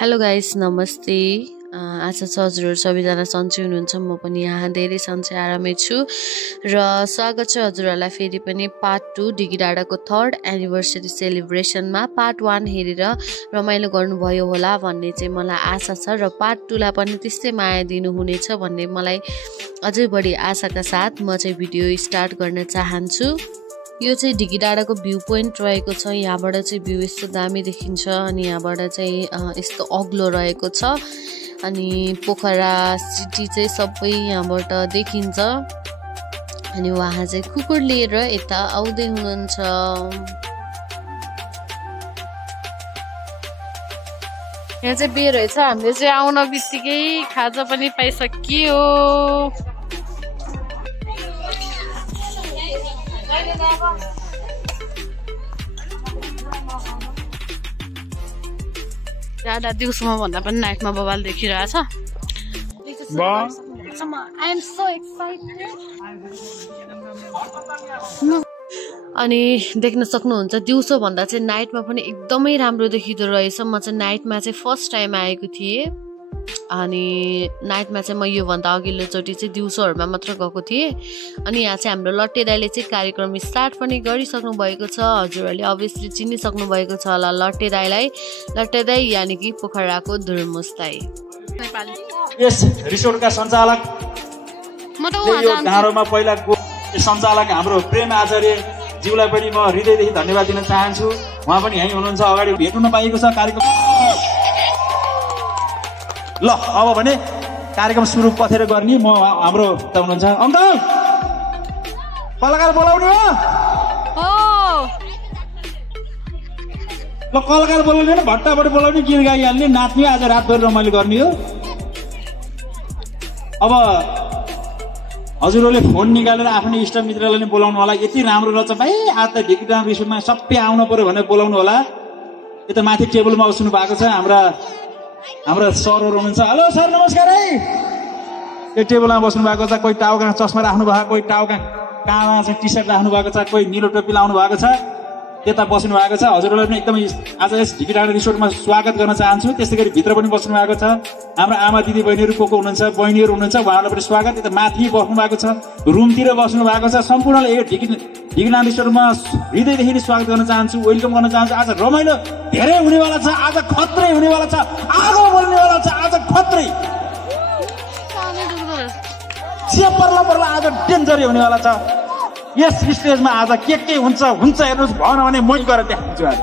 Hello guys नमस्ते। आशा छ हजुरहरू सबैजना सन्चै हुनुहुन्छ। म पनि यहाँ धेरै सन्चै आरामै छु र स्वागत छ हजुरहरूलाई फेरि पनि पार्ट 2 डिगीडाँडाको 3rd एनिभर्सरी सेलिब्रेसनमा। पार्ट 1 हेरेर रमाइलो गर्नुभयो होला भन्ने चाहिँ मलाई आशा छ र पार्ट 2 लाई पनि त्यस्तै माया दिनुहुनेछ भन्ने मलाई अझै बढी आशाका साथ म चाहिँ भिडियो स्टार्ट गर्न चाहन्छु। यो चाहिँ डिगीडाँडाको भ्यू पोइन्ट रहेको छ। यहाँबाट चाहिँ भ्यू यस्तो दामी देखिन्छ अनि यहाँबाट चाहिँ यस्तो अग्लो रहेको छ अनि पोखरा सिटी चाहिँ सबै यहाँबाट देखिन्छ। अनि उहाँ चाहिँ कुकुर लिएर यता आउँदै हुनुहुन्छ। यहाँ चाहिँ बेर रहेछ। हामीले चाहिँ आउन बित्तिकै खाजा पनि पाइसकियो। ज्यादा दिउँसोमा भन्दा पनि नाइटमा बवाल देखिरहेछ। अनि देख्न सक्नुहुन्छ दिउँसो भन्दा चाहिँ नाइटमा पनि एकदमै राम्रो देखिँदो रहेछ। म चाहिँ नाइटमा चाहिँ फर्स्ट टाइम आएको थिएँ अनि नाइटमा चाहिँ म योभन्दा अघिल्लोचोटि चाहिँ दिउँसोहरूमा मात्र गएको थिएँ। अनि यहाँ चाहिँ हाम्रो लट्टे दाइले चाहिँ कार्यक्रम स्टार्ट पनि गरिसक्नु भएको छ। हजुरहरूले अभियसली चिनिसक्नु भएको छ होला लट्टे दाइलाई। लट्टे दाइ यानि कि पोखराको धुर्मुस दाइ। यस रिसोर्टका सञ्चालक म त यो गाह्रोमा पहिलाको सञ्चालक हाम्रो प्रेम आचार्य ज्यूलाई पनि म हृदयदेखि धन्यवाद दिन चाहन्छु। उहाँ पनि यहीँ हुनुहुन्छ, अगाडि भेट्नु नपाएको छ कार्यक्रम। ल अब भने कार्यक्रम सुरु पथेर गर्ने म हाम्रो त हुनुहुन्छ अङ्कल कलाकार बोलाउने हो। ल कलाकार बोलाउने हो, भट्टाबाट बोलाउने, गीत गाइहाल्ने, नाच्ने, आज रातभरि रमाइलो गर्ने हो। अब हजुरहरूले फोन निकालेर आफ्नो इष्टमित्रलाई नै बोलाउनु होला। यति राम्रो रहेछ भाइ, आज त डिगीडाँडा रिसोर्टमा सबै आउनु पर्यो भनेर बोलाउनु होला। यता माथि टेबलमा बस्नु भएको छ हाम्रा सरहरू हुनुहुन्छ। हेलो सर नमस्कार है। यो टेबलमा बस्नु भएको छ, कोही टाउका चस्मा राख्नु भएको, कोही टाउका काँडा चाहिँ टी सर्ट राख्नु भएको छ, कोही निलो टोपी लाउनु भएको छ, त्यता बस्नु भएको छ। हजुरहरूलाई पनि एकदमै आज यस डिगीडाँडा रिसोर्टमा स्वागत गर्न चाहन्छु। त्यस्तै गरी भित्र पनि बस्नु भएको छ हाम्रो आमा दिदी बहिनीहरू को हुनुहुन्छ, बहिनीहरू हुनुहुन्छ, उहाँहरूलाई पनि स्वागत। यता माथि बस्नु भएको छ, रुमतिर बस्नु भएको छ, सम्पूर्णलाई यो डिगीडाँडा रिसोर्टमा हृदयदेखि नै स्वागत गर्न चाहन्छु, वेलकम गर्न चाहन्छु। आज रमाइलो धेरै हुनेवाला छ, आज खत्रै हुनेवाला छ, आगो बल्नेवाला छ, आज खत्रै पर्ला पर्ला आज डेन्जरै हुनेवाला छ। यस स्टेजमा आज के हुन्छ हेर्नुहोस्, भएन भने मै गरेर देखाउँछु। आज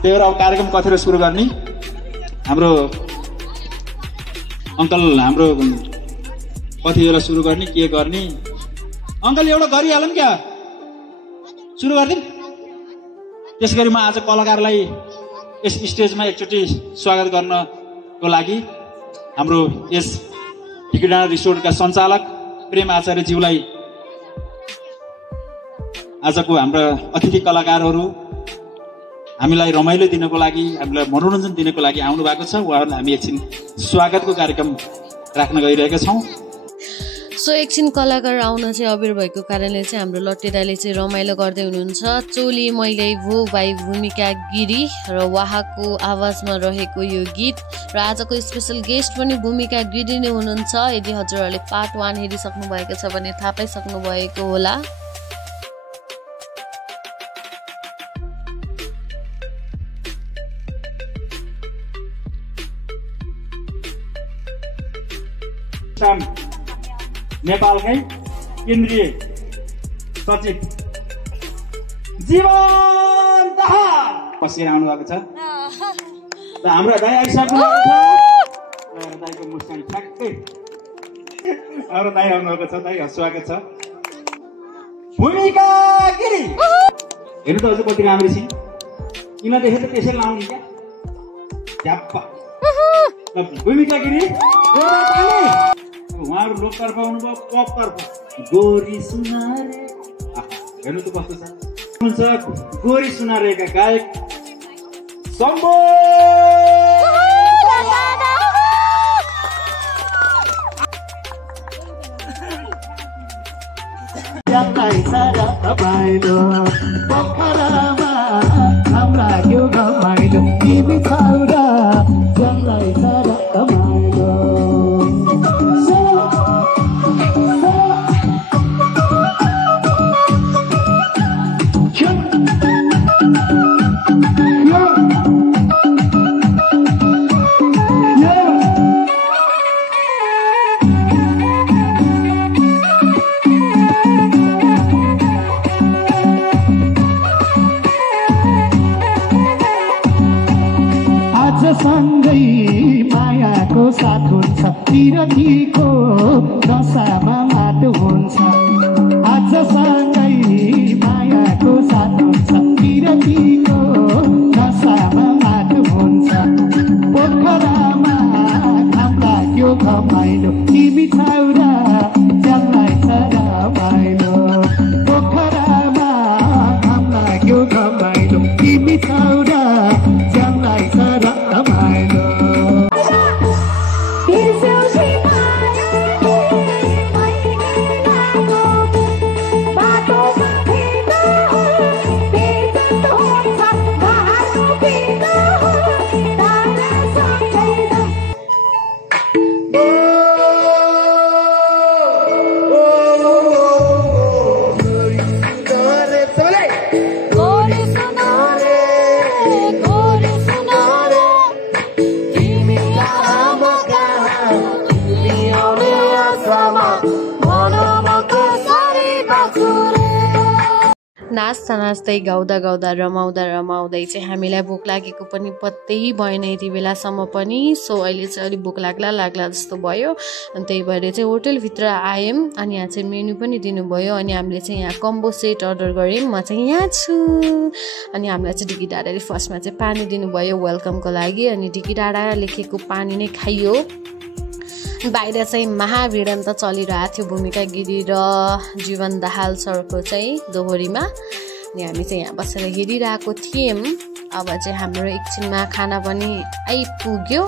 त्यही भएर अब कार्यक्रम कथेर सुरु गर्ने। हाम्रो अङ्कल हाम्रो कति बेला सुरु गर्ने, के गर्ने अङ्कल एउटा गरिहालौँ क्या, सुरु गरिदिउँ। त्यस गरी म आज कलाकारलाई यस स्टेजमा एकचोटि स्वागत गर्नको लागि हाम्रो यस डिगीडाँडा रिसोर्टका सञ्चालक प्रेम आचार्यज्यूलाई आजको हाम्रा अतिथि कलाकारहरू हामीलाई रमाइलो दिनको लागि, हामीलाई मनोरञ्जन दिनको लागि आउनु भएको छ। उहाँहरूलाई हामी एकछिन स्वागतको कार्यक्रम राख्न गइरहेका छौँ। सो एकछिन कलाकार आउन चाहिँ अबेर भएको कारणले चाहिँ हाम्रो लट्टे दाइले चाहिँ रमाइलो गर्दै हुनुहुन्छ। चोली मैले भो भाइ भूमिका गिरी र उहाँको आवाजमा रहेको यो गीत र आजको स्पेसल गेस्ट पनि भूमिका गिरी नै हुनुहुन्छ। यदि हजुरहरूले पार्ट 1 हेरिसक्नु भएको छ भने थाहा पाइसक्नु भएको होला। नेपालकै केन्द्रीय सचिव जीवन दाहाल बसेर आउनु भएको छ। र हाम्रो दाइ आइसक्नु भएको छ। दाइको मुस्कान ठ्याक्कै हाम्रो दाइ आउनु भएको छ। दाइ स्वागत छ। भूमिका गिरी हेर्नु त अझ कति राम्रो छिन्। किन देखे त त्यसै लाउने क्या झ्याप्पा। भूमिका गिरी उहाँहरू लोकतर्फ आउनुभयो, पपतर्फ गोरी सुनारे हेर्नु त कस्तो छ। हुन्छ गोरी सुनारेका गायक सम्बो सारा रमाइलो पोखरामा हाम्रा यो रमाइलो सँगै मायाको साथ हुन्छ विरतीको नसामा माटो हुन्छ आज सँगै मायाको साथ हुन्छ विरतीको नसामा माटो हुन्छ पोखरामा घाम लाग्यो घमाइलो तिमी छाउरा जम्लाई छ रमाइलो पोखरामा घाम लाग्यो घमाइलो तिमी छाउरा जम्लाई छ रमाइलो नाच्दा नाच्दै गाउँदा गाउँदा रमाउँदा रमाउँदै चाहिँ हामीलाई भोक लागेको पनि पत्तै भएन यति बेलासम्म पनि। सो अहिले चाहिँ अलिक भोक लाग्ला जस्तो भयो अनि त्यही भएर चाहिँ होटलभित्र आयौँ अनि यहाँ चाहिँ मेन्यू पनि दिनुभयो अनि हामीले चाहिँ यहाँ कम्बो सेट अर्डर गऱ्यौँ। म चाहिँ यहाँ छु अनि हामीलाई चाहिँ डिकी डाँडाले फर्स्टमा चाहिँ पानी दिनुभयो वेलकमको लागि अनि डिकी डाँडा लेखेको पानी नै खाइयो। बाहिर चाहिँ महाभिडन त चलिरहेको थियो भूमिका गिरी र जीवन दाहाल सरको चाहिँ दोहोरीमा अनि हामी चाहिँ यहाँ बसेर हेरिरहेको थियौँ। अब चाहिँ हाम्रो एकछिनमा खाना पनि आइपुग्यो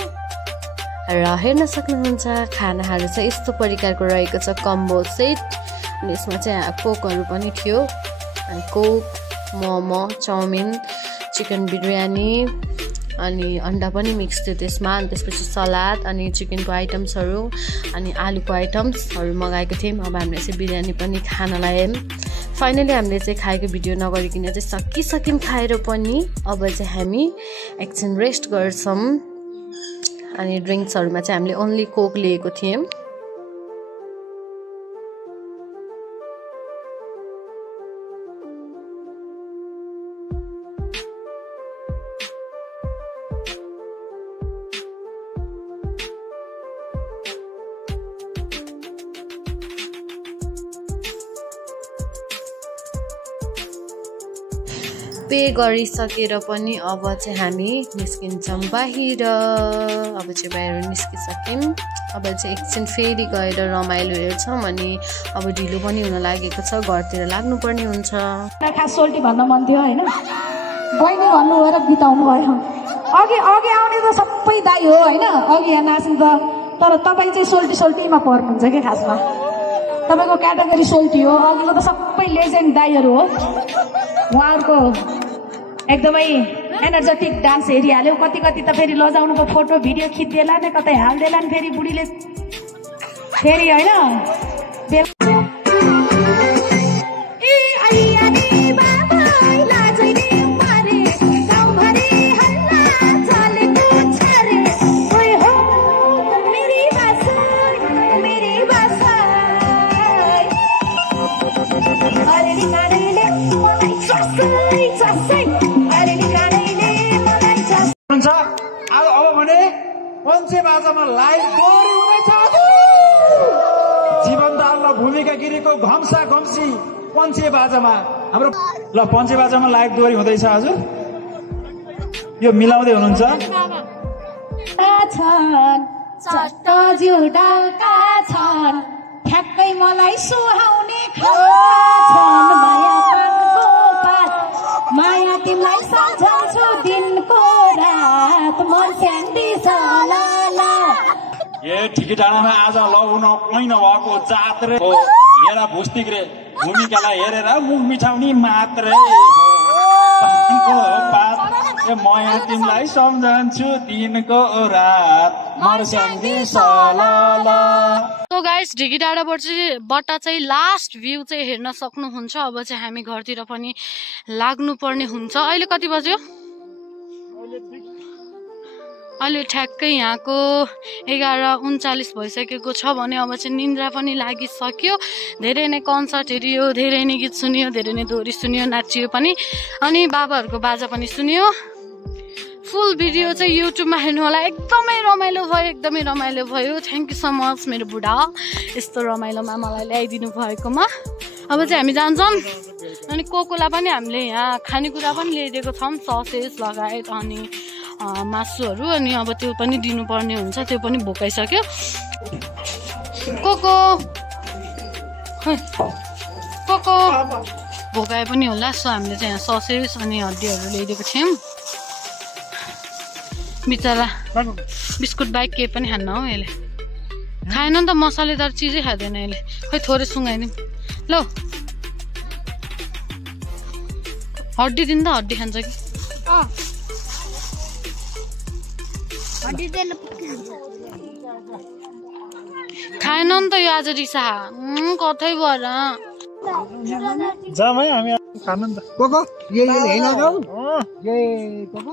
र हेर्न सक्नुहुन्छ खानाहरू चाहिँ यस्तो प्रकारको रहेको छ कम्बो सेट अनि यसमा चाहिँ कोकहरू पनि थियो अनि Coke momo chow mein chicken biryani अनि अन्डा पनि मिक्स थियो त्यसमा अनि त्यसपछि सलाद अनि चिकनको आइटम्सहरू अनि आलुको आइटम्सहरू मगाएको थियौँ। अब हामीले चाहिँ बिरयानी पनि खान लाग्यौँ। फाइनली हामीले चाहिँ खाएको भिडियो नगरिकन चाहिँ सकिसक्यौँ खाएर पनि। अब चाहिँ हामी एकछिन रेस्ट गर्छौँ अनि ड्रिङ्क्सहरूमा चाहिँ हामीले ओन्ली कोक लिएको थियौँ। पे गरिसकेर पनि अब चाहिँ हामी निस्किन्छौँ बाहिर। अब चाहिँ बाहिर निस्किसक्यौँ। अब चाहिँ एकछिन फेरि गएर रमाइलो हेर्छौँ अनि अब ढिलो पनि हुन लागेको छ घरतिर लाग्नुपर्ने हुन्छ। खास सोल्टी भन्न मन थियो होइन बहिनी भन्नु भएर बिताउनु भयो। अघि आउने त सबै दाइ हो होइन अघि यहाँ नाच्नु त तर तपाईँ चाहिँ सोल्टीमा पर्नुहुन्छ कि खासमा तपाईँको क्याटेगोरी सोल्टी हो। अघिको त सबै लेजेन्ड दाइहरू हो। उहाँहरूको एकदमै एनर्जेटिक डान्स हेरिहाल्यो। कति त फेरि लजाउनुको फोटो भिडियो खिच्देला नि कतै हाल्देला नि फेरि बुढीले फेरि होइन अब भने पञ्चे बाजामा लाइभ दोहोरी हुनेछ। जीवन दाहाल र भूमिका गिरीको घम्सा घम्सी पञ्चे बाजामा हाम्रो ल पञ्चे बाजामा लाइभ दोहोरी हुँदैछ। हजुर यो मिलाउँदै हुनुहुन्छ। ठ्याक्कै मलाई सुहाउने माया तिमीलाई सम्झाउँछु दिनको रात मन स्यान्डी सलाला। ए ठिकी डाँडामा आज लगाउन पैन भएको जात्रै हो। हेर भुस्तिक रे भूमिकालाई हेरेर मुख मिठाउने मात्रै हो। माया तिमीलाई सम्झन्छु दिनको रात मन स्यान्डी सलाला। सो गाइस ढिकी डाँडाबाट चाहिँ लास्ट भ्यू चाहिँ हेर्न सक्नुहुन्छ। अब चाहिँ हामी घरतिर पनि लाग्नुपर्ने हुन्छ। अहिले कति बज्यो? अहिले ठ्याक्कै यहाँको 11:39 भइसकेको छ भने अब चाहिँ निन्द्रा पनि लागिसक्यो। धेरै नै कन्सर्ट हेरियो, धेरै नै गीत सुनियो, धेरै नै दोहोरी सुनियो, नाचियो पनि अनि बाबाहरूको बाजा पनि सुनियो। फुल भिडियो चाहिँ युट्युबमा हेर्नु होला एकदमै रमाइलो भयो थ्याङ्क यू सो मच मेरो बुढा यस्तो रमाइलोमा मलाई ल्याइदिनु भएकोमा अब चाहिँ हामी जान्छौँ अनि कोकोलाई पनि हामीले यहाँ खानेकुरा पनि ल्याइदिएको छौँ ससेज लगायत अनि मासुहरू अनि अब त्यो पनि दिनुपर्ने हुन्छ त्यो पनि भोकाइसक्यो कोको भोकाए पनि होला सो हामीले चाहिँ यहाँ ससेज अनि हड्डीहरू ल्याइदिएको थियौँ बिचरा बिस्कुट बाहेक केही पनि खान्न हो यसले खाएन नि त मसालेदार चिजै खाँदैन यसले खै थोरै सुँगाइदिउँ ल हड्डी दिनु त हड्डी खान्छ कि खाएन नि त यो आज रिसा कतै भएर जाम है हामी खानु नि त कोको ये हेंगा जाऊ ये Coca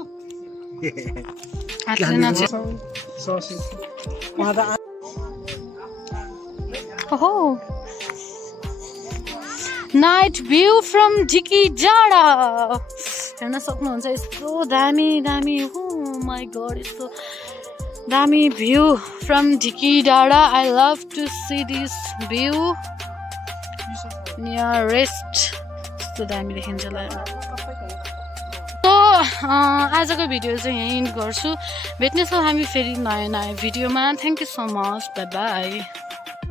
night view from Dhiki डाँडा हेर्न सक्नुहुन्छ यस्तो दामी हो माई गॉड यस्तो दामी भ्यू फ्रम ढिकी डाँडा I love to see this view nearest यस्तो दामी देखिन्छ आजको भिडियो चाहिँ यहीँ इन्ड गर्छु भेट्नेछौँ हामी फेरि नयाँ भिडियोमा thank you so much by by